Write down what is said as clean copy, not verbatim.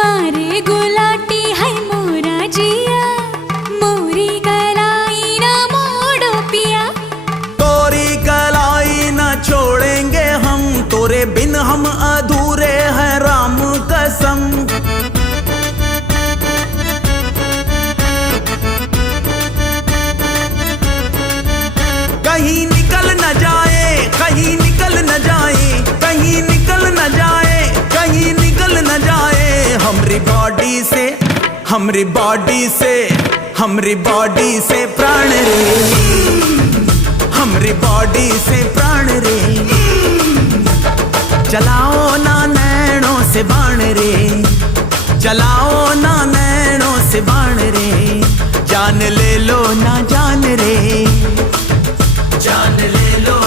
मारे गुलाटी है मोरा जिया, मोरी कलाई ना मोड़ो पिया। तोरी कलाई ना छोड़ेंगे हम, तोरे बिन हम अधूरे हैं राम कसम। कहीं निकल न जाए, कहीं निकल न जाए, कहीं निकल न जाए, कहीं निकल न जाए हमरी बॉडी से, हमरी बॉडी से, हमरी बॉडी से प्राण रे, हमरी बॉडी से प्राण रे। चलाओ ना नैनों से बाण रे, चलाओ ना नैनों से बाण रे। जान ले लो ना जान रे, जान ले लो।